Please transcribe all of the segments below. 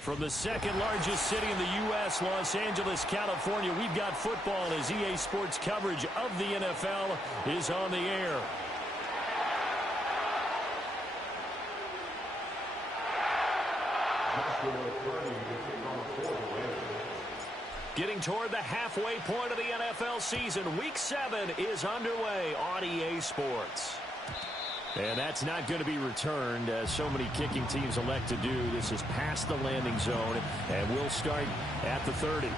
From the second largest city in the U.S., Los Angeles, California, we've got football as EA Sports coverage of the NFL is on the air. Getting toward the halfway point of the NFL season, Week 7 is underway on EA Sports. And that's not going to be returned, as so many kicking teams elect to do. This is past the landing zone, and we'll start at the 30.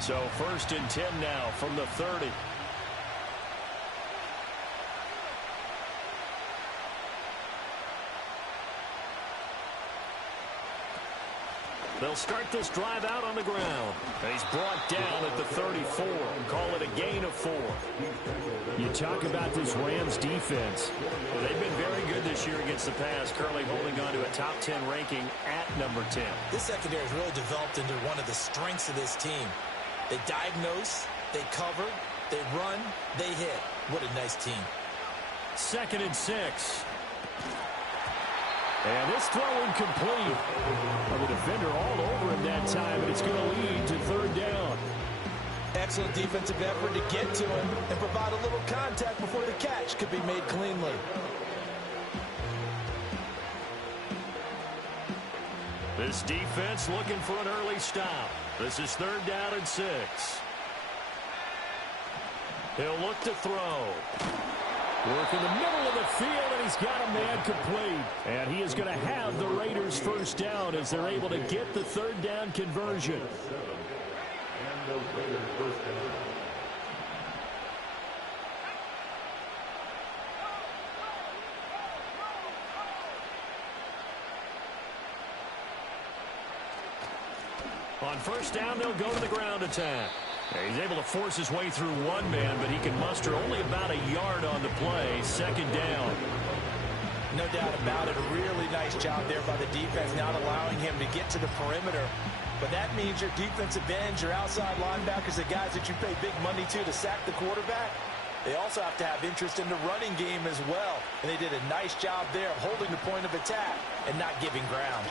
So 1st and 10 now from the 30. They'll start this drive out on the ground. And he's brought down at the 34. Call it a gain of 4. You talk about this Rams defense. Well, they've been very good this year against the pass, currently holding on to a top 10 ranking at number 10. This secondary has really developed into one of the strengths of this team. They diagnose, they cover, they run, they hit. What a nice team. 2nd and 6. And this throw incomplete. Well, the defender all over him that time, and it's going to lead to 3rd down. Excellent defensive effort to get to him and provide a little contact before the catch could be made cleanly. This defense looking for an early stop. This is 3rd down and 6. He'll look to throw. Work in the middle of the field, and he's got a man complete. And he is going to have the Raiders 1st down as they're able to get the 3rd down conversion. On 1st down, they'll go to the ground attack. He's able to force his way through one man, but he can muster only about a yard on the play. 2nd down. No doubt about it. A really nice job there by the defense, not allowing him to get to the perimeter. But that means your defensive ends, your outside linebackers, the guys that you pay big money to sack the quarterback, they also have to have interest in the running game as well. And they did a nice job there of holding the point of attack and not giving ground.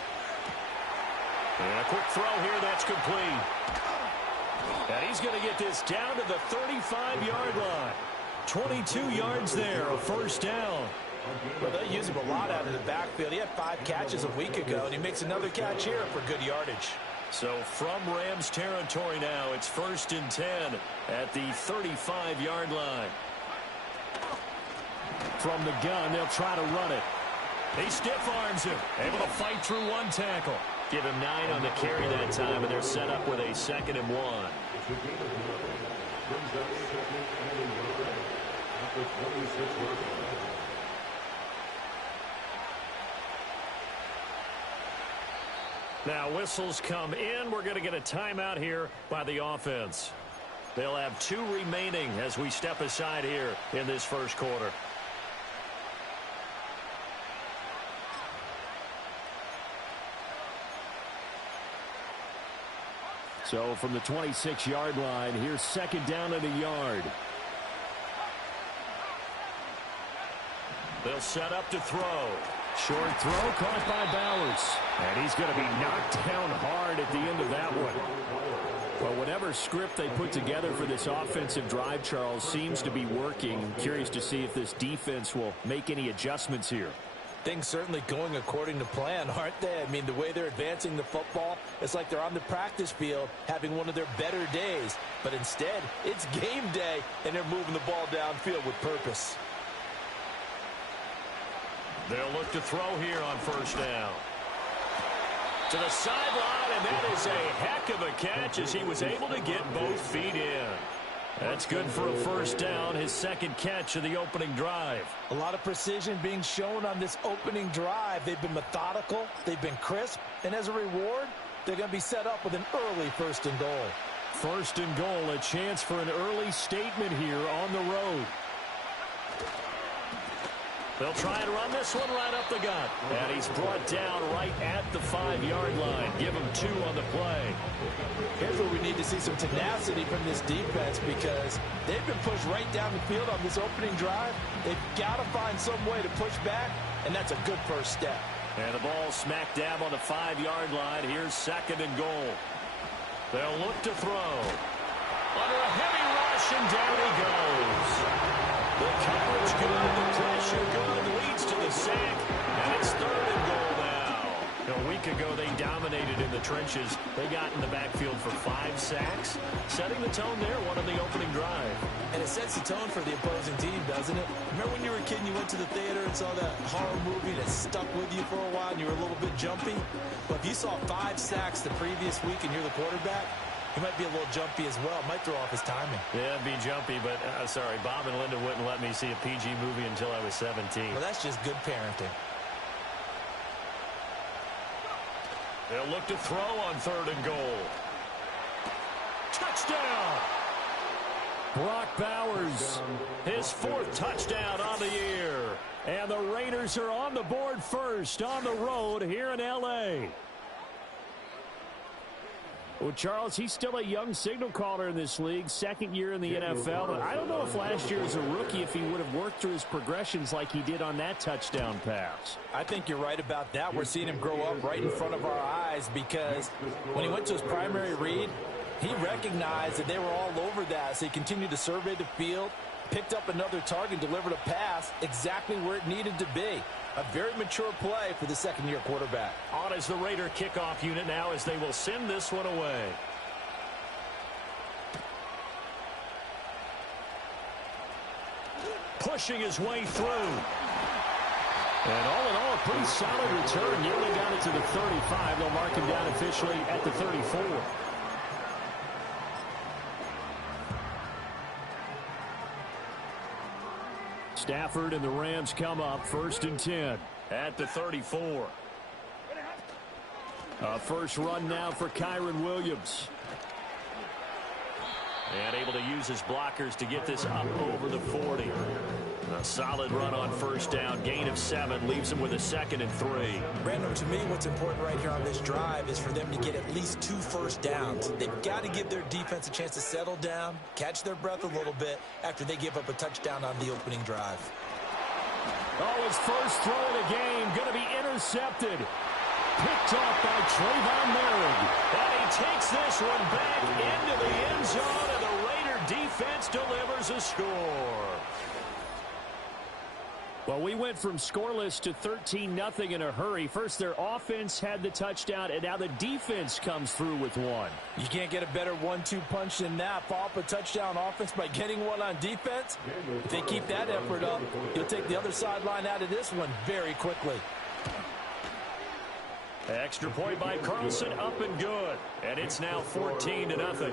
And a quick throw here, that's complete. And he's going to get this down to the 35-yard line. 22 yards there, a 1st down. Well, they use him a lot out of the backfield. He had 5 catches a week ago, and he makes another catch here for good yardage. So from Rams territory now, it's 1st and 10 at the 35-yard line. From the gun, they'll try to run it. He stiff-arms him, able to fight through one tackle. Give him 9 on the carry that time, and they're set up with a 2nd and 1. Now whistles come in. We're going to get a timeout here by the offense. They'll have 2 remaining as we step aside here in this 1st quarter. So from the 26-yard line, here's 2nd down and a yard. They'll set up to throw. Short throw caught by Bowers. And he's going to be knocked down hard at the end of that one. Well, whatever script they put together for this offensive drive, Charles, seems to be working. I'm curious to see if this defense will make any adjustments here. Things certainly going according to plan, aren't they? I mean, the way they're advancing the football, it's like they're on the practice field having one of their better days. But instead, it's game day, and they're moving the ball downfield with purpose. They'll look to throw here on 1st down. To the sideline, and that is a heck of a catch as he was able to get both feet in. That's good for a 1st down, his 2nd catch of the opening drive. A lot of precision being shown on this opening drive. They've been methodical, they've been crisp, and as a reward, they're going to be set up with an early 1st and goal. 1st and goal, a chance for an early statement here on the road. They'll try and run this one right up the gut. And he's brought down right at the 5-yard line. Give him 2 on the play. Here's where we need to see some tenacity from this defense because they've been pushed right down the field on this opening drive. They've got to find some way to push back, and that's a good first step. And the ball smack dab on the 5-yard line. Here's 2nd and goal. They'll look to throw. Under a heavy rush, and down he goes. The coverage good, the pressure good, leads to the sack, and it's 3rd and goal now. A week ago, they dominated in the trenches. They got in the backfield for 5 sacks, setting the tone there, one on the opening drive. And it sets the tone for the opposing team, doesn't it? Remember when you were a kid and you went to the theater and saw that horror movie that stuck with you for a while and you were a little bit jumpy? But if you saw 5 sacks the previous week and you're the quarterback, he might be a little jumpy as well. Might throw off his timing. Yeah, it'd be jumpy, but sorry, Bob and Linda wouldn't let me see a PG movie until I was 17. Well, that's just good parenting. They'll look to throw on 3rd and goal. Touchdown! Brock Bowers, his 4th touchdown on the year. And the Raiders are on the board first on the road here in L.A. Well, Charles, he's still a young signal caller in this league, 2nd year in the NFL. I don't know if last year as a rookie, if he would have worked through his progressions like he did on that touchdown pass. I think you're right about that. We're seeing him grow up right in front of our eyes because when he went to his primary read, he recognized that they were all over that, so he continued to survey the field, picked up another target, delivered a pass exactly where it needed to be. A very mature play for the 2nd-year quarterback. On is the Raider kickoff unit now as they will send this one away. Pushing his way through. And all in all, a pretty solid return. Nearly got it to the 35. They'll mark him down officially at the 34. Stafford and the Rams come up 1st and 10 at the 34. A first run now for Kyron Williams. And able to use his blockers to get this up over the 40. A solid run on 1st down. Gain of 7 leaves him with a 2nd and 3. Brandon, to me, what's important right here on this drive is for them to get at least 2 first downs. They've got to give their defense a chance to settle down, catch their breath a little bit after they give up a touchdown on the opening drive. Oh, his first throw of the game going to be intercepted. Picked off by Trayvon Merrick. And he takes this one back into the end zone, and the Raider defense delivers a score. Well, we went from scoreless to 13-0 in a hurry. First, their offense had the touchdown, and now the defense comes through with one. You can't get a better 1-2 punch than that. Follow up a touchdown offense by getting one on defense. If they keep that effort up, you'll take the other sideline out of this one very quickly. Extra point by Carlson, up and good. And it's now 14-0.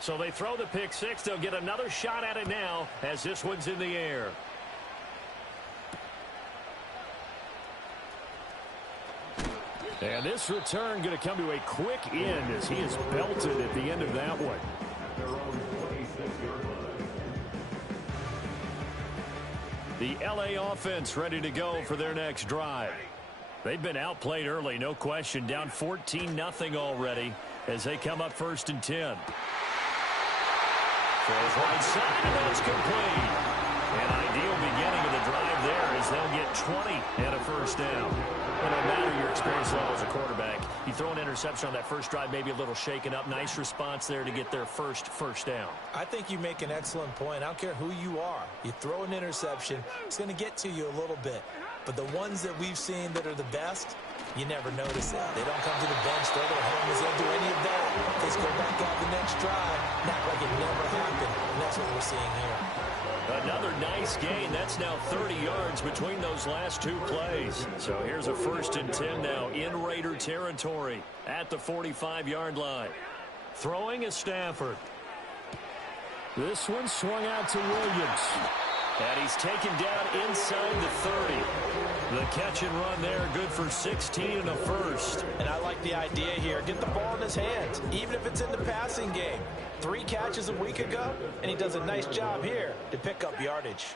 So they throw the pick 6. They'll get another shot at it now as this one's in the air. And this return going to come to a quick end as he is belted at the end of that one. The LA offense ready to go for their next drive. They've been outplayed early, no question. Down 14-0 already as they come up 1st and 10. Throws right side, and that's complete. An ideal beginning of the drive there as they'll get 20 and a first down. Well, no matter your experience level as a quarterback, you throw an interception on that first drive, maybe a little shaken up. Nice response there to get their first down. I think you make an excellent point. I don't care who you are. You throw an interception, it's going to get to you a little bit. But the ones that we've seen that are the best, you never notice it. They don't come to the bench, throw their helmets, they don't do any of that. They just go back out the next drive, not like it never happened. And that's what we're seeing here. Another nice gain. That's now 30 yards between those last 2 plays. So here's a 1st and 10 now in Raider territory at the 45-yard line. Throwing is Stafford. This one swung out to Williams. And he's taken down inside the 30. The catch and run there, good for 16 and a first. And I like the idea here. Get the ball in his hands, even if it's in the passing game. 3 catches a week ago, and he does a nice job here to pick up yardage.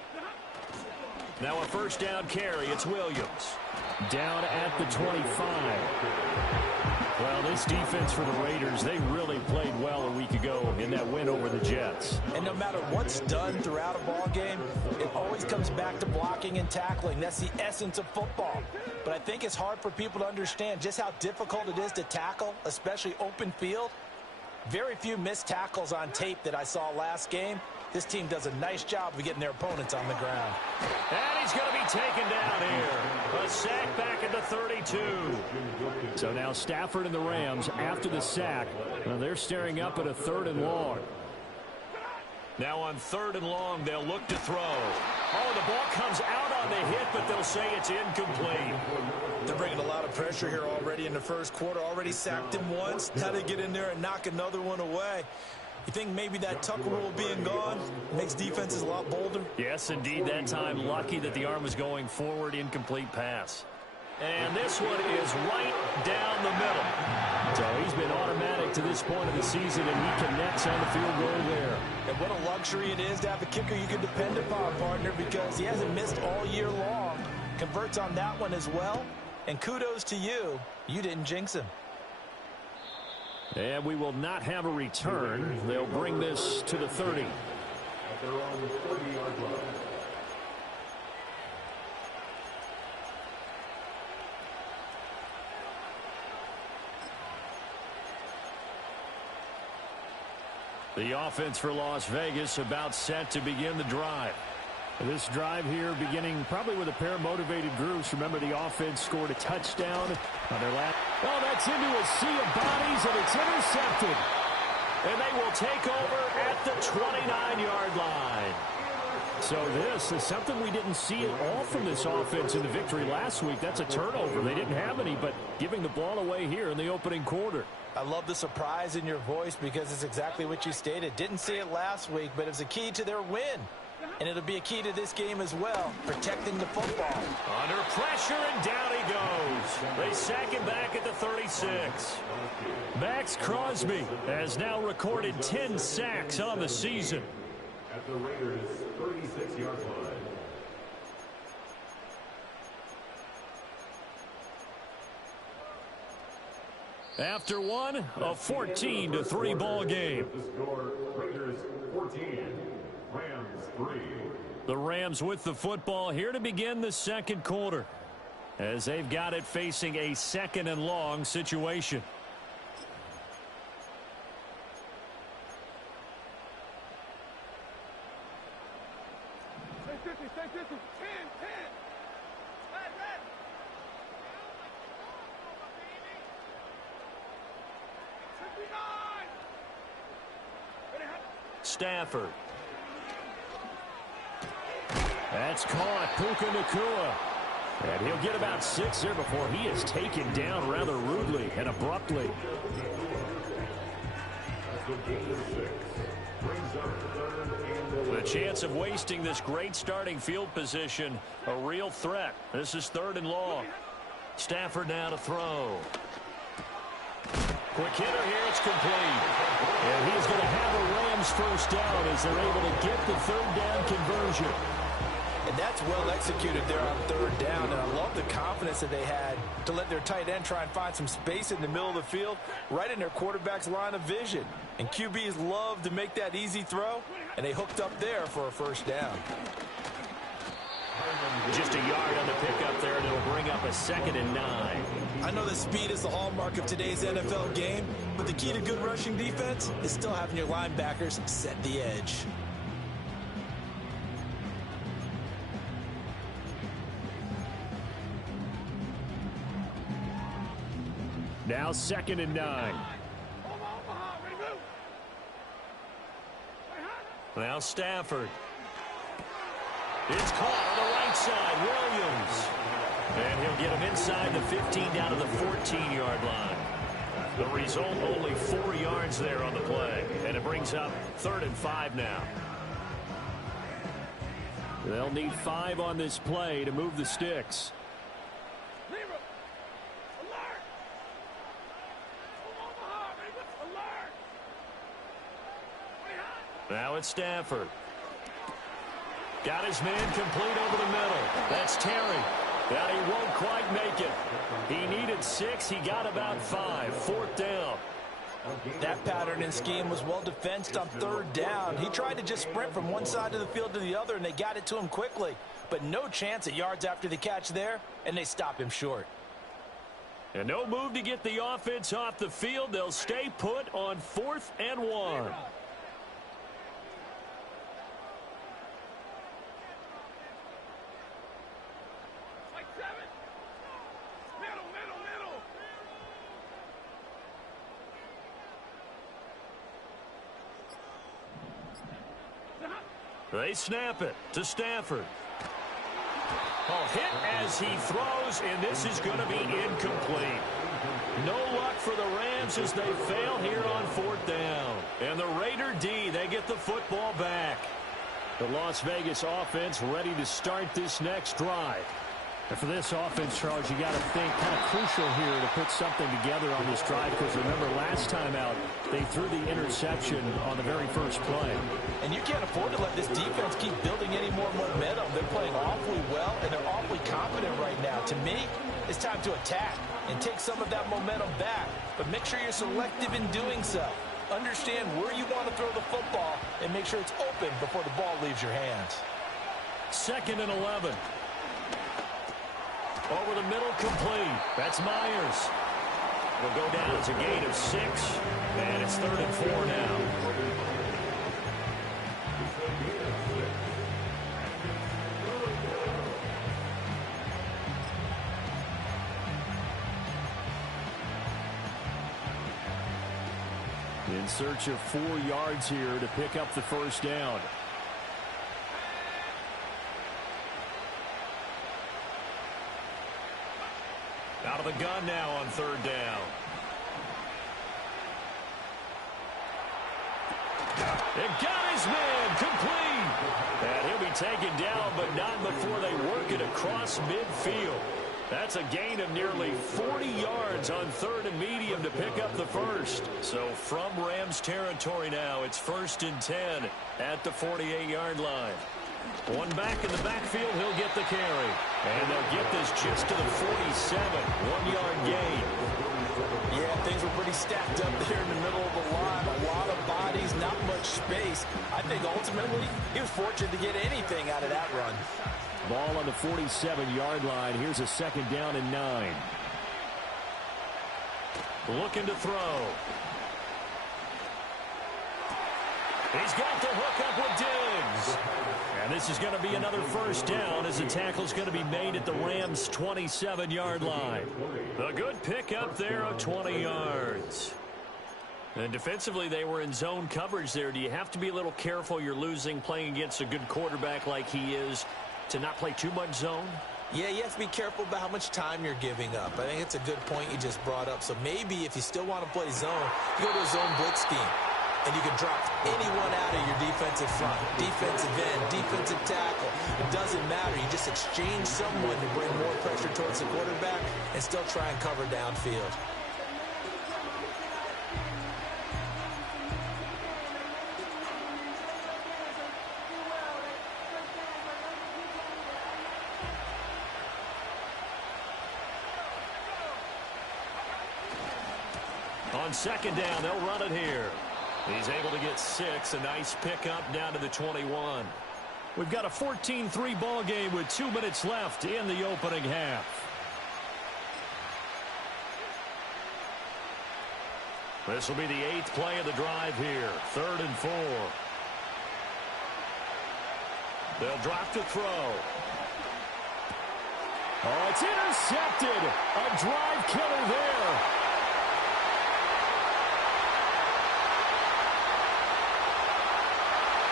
Now a first down carry. It's Williams. Down at the 25. Well, this defense for the Raiders, they really played well a week ago in that win over the Jets. And no matter what's done throughout a ball game, it always comes back to blocking and tackling. That's the essence of football. But I think it's hard for people to understand just how difficult it is to tackle, especially open field. Very few missed tackles on tape that I saw last game. This team does a nice job of getting their opponents on the ground. And he's going to be taken down here. A sack back at the 32. So now Stafford and the Rams after the sack. Now they're staring up at a 3rd and long. Now on 3rd and long, they'll look to throw. Oh, the ball comes out on the hit, but they'll say it's incomplete. They're bringing a lot of pressure here already in the first quarter. Already sacked him once. Now they get in there and knock another one away. You think maybe that tuck rule being gone makes defenses a lot bolder? Yes, indeed. That time, lucky that the arm was going forward, incomplete pass. And this one is right down the middle. So he's been automatic to this point of the season, and he connects on the field goal there. And what a luxury it is to have a kicker you can depend upon, partner, because he hasn't missed all year long. Converts on that one as well. And kudos to you. You didn't jinx him. And we will not have a return. They'll bring this to the 30. The offense for Las Vegas about set to begin the drive. This drive here beginning probably with a pair of motivated groups. Remember, the offense scored a touchdown on their last. Oh, that's into a sea of bodies, and it's intercepted. And they will take over at the 29-yard line. So this is something we didn't see at all from this offense in the victory last week. That's a turnover. They didn't have any, but giving the ball away here in the opening quarter. I love the surprise in your voice because it's exactly what you stated. Didn't see it last week, but it's a key to their win. And it'll be a key to this game as well, protecting the football. Under pressure, and down he goes. They sack him back at the 36. Max Crosby has now recorded 10 sacks on the season. At the Raiders' 36-yard line. After one, a 14-3 ball game. The score, Raiders 14, Rams 3. The Rams with the football here to begin the second quarter, as they've got it facing a 2nd and long situation. Stafford. That's caught. Puka Nacua. And he'll get about 6 there before he is taken down rather rudely and abruptly. The chance of wasting this great starting field position, a real threat. This is 3rd and long. Stafford now to throw. Quick hitter here, it's complete. And he's going to have a Rams first down as they're able to get the 3rd down conversion. And that's well executed there on 3rd down. And I love the confidence that they had to let their tight end try and find some space in the middle of the field, right in their quarterback's line of vision. And QBs love to make that easy throw, and they hooked up there for a first down. Just a yard on the pickup there, and it'll bring up a 2nd and 9. I know that speed is the hallmark of today's NFL game, but the key to good rushing defense is still having your linebackers set the edge. Now 2nd and 9. Now Stafford. It's caught on the right side. Williams. And he'll get him inside the 15 down to the 14-yard line. The result, only 4 yards there on the play. And it brings up 3rd and 5 now. They'll need 5 on this play to move the sticks. Now it's Stafford. Got his man complete over the middle. That's Terry. But he won't quite make it. He needed 6. He got about 5. 4th down. That pattern and scheme was well defensed on 3rd down. He tried to just sprint from one side of the field to the other, and they got it to him quickly. But no chance at yards after the catch there, and they stop him short. And no move to get the offense off the field. They'll stay put on 4th and 1. They snap it to Stafford. Hit as he throws, and this is going to be incomplete. No luck for the Rams as they fail here on 4th down. And the Raider D, they get the football back. The Las Vegas offense ready to start this next drive. And for this offense, Charles, you got to think kind of crucial here to put something together on this drive, because remember last time out they threw the interception on the very first play. And you can't afford to let this defense keep building any more momentum. They're playing awfully well, and they're awfully confident right now. To me, it's time to attack and take some of that momentum back. But make sure you're selective in doing so. Understand where you want to throw the football and make sure it's open before the ball leaves your hands. 2nd and 11. Over the middle, complete. That's Myers. Will go down as a gain of 6, and it's 3rd and 4 now. In search of 4 yards here to pick up the 1st down. Out of the gun now on 3rd down. And got his man complete. And he'll be taken down, but not before they work it across midfield. That's a gain of nearly 40 yards on 3rd and medium to pick up the 1st. So from Rams territory now, it's 1st and 10 at the 48-yard line. One back in the backfield, he'll get the carry. And they'll get this just to the 47, 1-yard gain. Yeah, things were pretty stacked up there in the middle of the line. A lot of bodies, not much space. I think ultimately he was fortunate to get anything out of that run. Ball on the 47-yard line. Here's a 2nd down and 9. Looking to throw. He's got the hook up with Diggs. And this is going to be another 1st down as the tackle's going to be made at the Rams' 27-yard line. A good pickup there of 20 yards. And defensively, they were in zone coverage there. Do you have to be a little careful? You're losing playing against a good quarterback like he is to not play too much zone? Yeah, you have to be careful about how much time you're giving up. I think it's a good point you just brought up. So maybe if you still want to play zone, you go to a zone blitz scheme. And you can drop anyone out of your defensive front, defensive end, defensive tackle. It doesn't matter. You just exchange someone to bring more pressure towards the quarterback and still try and cover downfield. On 2nd down, they'll run it here. He's able to get 6. A nice pickup down to the 21. We've got a 14-3 ball game with 2 minutes left in the opening half. This will be the 8th play of the drive here. 3rd and 4. They'll drop to throw. Oh, it's intercepted. A drive killer there.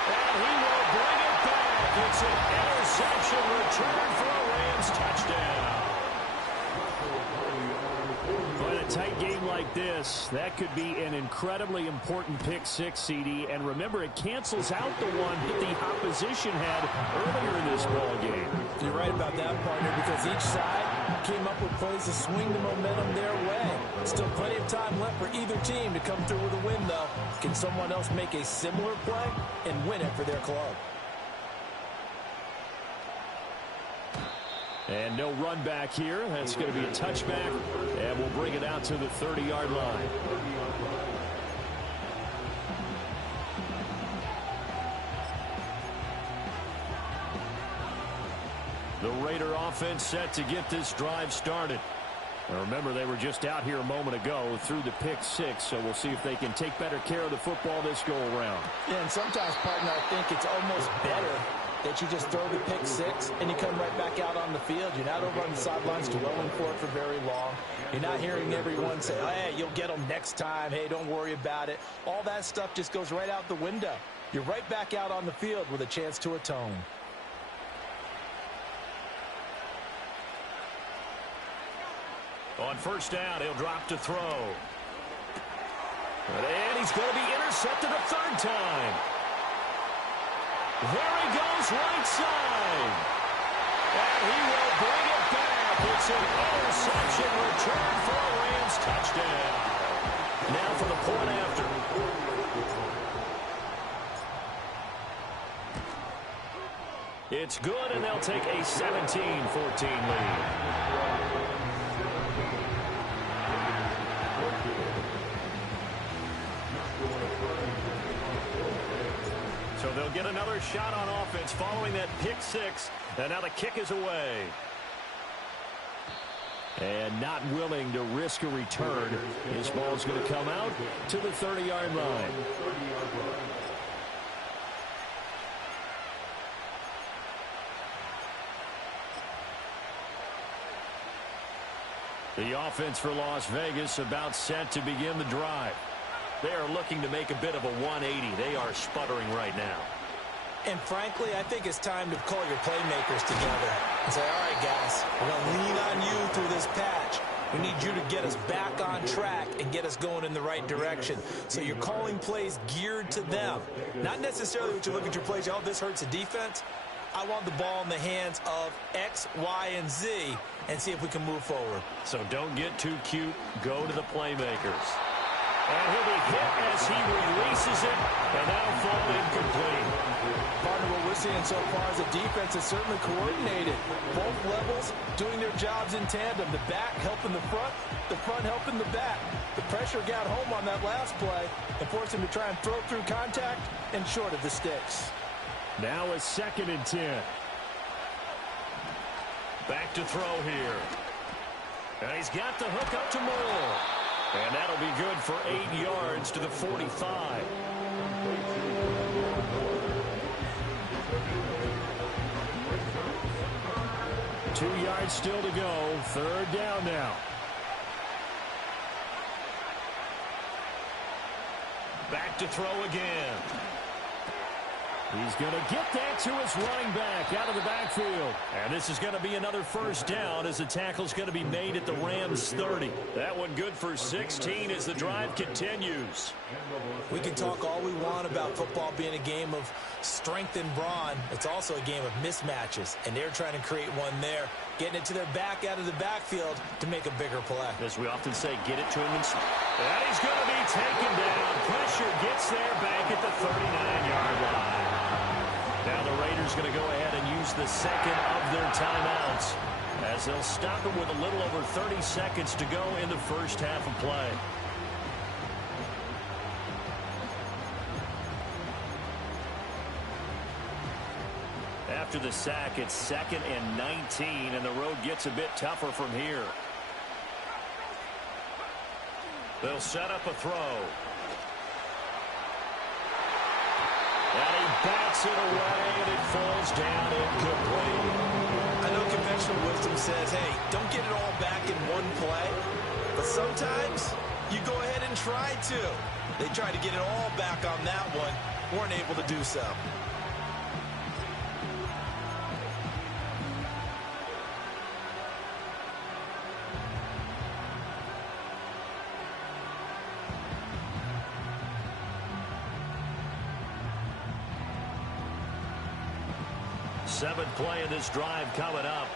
And he will bring it back. It's an interception return for a Rams touchdown. Quite a tight game like this, that could be an incredibly important pick six, CD. And remember, it cancels out the one that the opposition had earlier in this ball game. You're right about that, partner, because each side came up with plays to swing the momentum their way. Still plenty of time left for either team to come through with a win, though. Can someone else make a similar play and win it for their club? And no run back here. That's going to be a touchback, and we'll bring it out to the 30-yard line. The Raider offense set to get this drive started. Now remember, they were just out here a moment ago through the pick six, so we'll see if they can take better care of the football this go-around. Yeah, and sometimes, partner, I think it's almost better that you just throw the pick six and you come right back out on the field. You're not over on the sidelines dwelling for it for very long. You're not hearing everyone say, oh, hey, you'll get them next time. Hey, don't worry about it. All that stuff just goes right out the window. You're right back out on the field with a chance to atone. On first down, he'll drop to throw. And he's going to be intercepted a third time. There he goes, right side. And he will bring it back. It's an interception return for a Rams touchdown. Now for the point after. It's good, and they'll take a 17-14 lead. So they'll get another shot on offense following that pick six. And now the kick is away. And not willing to risk a return. This ball's going to come out to the 30-yard line. The offense for Las Vegas about set to begin the drive. They are looking to make a bit of a 180. They are sputtering right now. And frankly, I think it's time to call your playmakers together and say, all right, guys, we're going to lean on you through this patch. We need you to get us back on track and get us going in the right direction. So you're calling plays geared to them. Not necessarily what you look at your plays, oh, this hurts the defense. I want the ball in the hands of X, Y, and Z and see if we can move forward. So don't get too cute. Go to the playmakers. And he'll be hit as he releases it, and that'll fall incomplete. Partner, what we're seeing so far is the defense is certainly coordinated. Both levels doing their jobs in tandem. The back helping the front helping the back. The pressure got home on that last play and forced him to try and throw through contact and short of the sticks. Now a 2nd and 10. Back to throw here. And he's got the hook up to Moore. And that'll be good for 8 yards to the 45. Two yards still to go. 3rd down now. Back to throw again. He's going to get that to his running back out of the backfield. And this is going to be another 1st down as the tackle's going to be made at the Rams 30. That one good for 16 as the drive continues. We can talk all we want about football being a game of strength and brawn. It's also a game of mismatches, and they're trying to create one there, getting it to their back out of the backfield to make a bigger play. As we often say, get it to him. And he's going to be taken down. Pressure gets there back at the 39-yard line. Now the Raiders going to go ahead and use the 2nd of their timeouts as they'll stop it with a little over 30 seconds to go in the first half of play. After the sack, it's 2nd and 19, and the road gets a bit tougher from here. They'll set up a throw. And he bats it away, and it falls down incomplete. I know conventional wisdom says, hey, don't get it all back in one play. But sometimes you go ahead and try to. They tried to get it all back on that one. Weren't able to do so. Seventh play of this drive coming up.